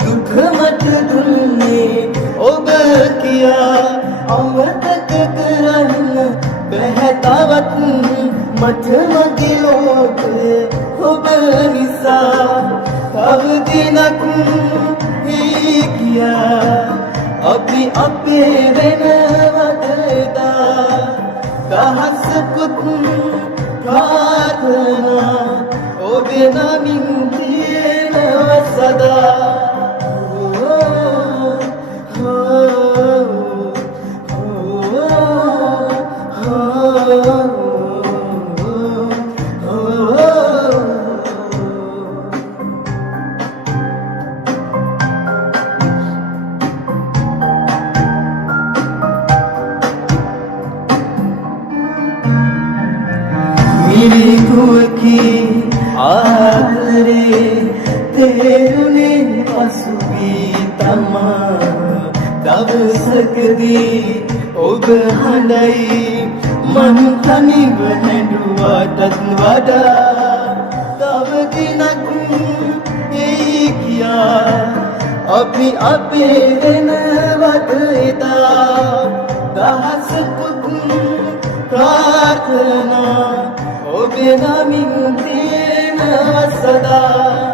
දුක මට දුන්නේ ඔබ කියා අමතක කරන්න බැහැ තවත් මට මගේ ලෝකය ඔබ නිසා තව දිනක් කියා අපි අපේ වෙනවද එදා දහසකුත් ප්‍රාර්ථනා ඔබේ නමින් තියෙනවා සදා මිරිකුවකි ආදරේ තේරුනේ පසුවී තමා දවසකදී ඔබ හඬයි මං තනිව නැඬුවටත් වඩා තව දිනක් එයි කියා අපි අපේ වෙනවද එදා දහසකුත් ප්‍රාර්ථනා ඔබේ නමින් තියෙනවා සදා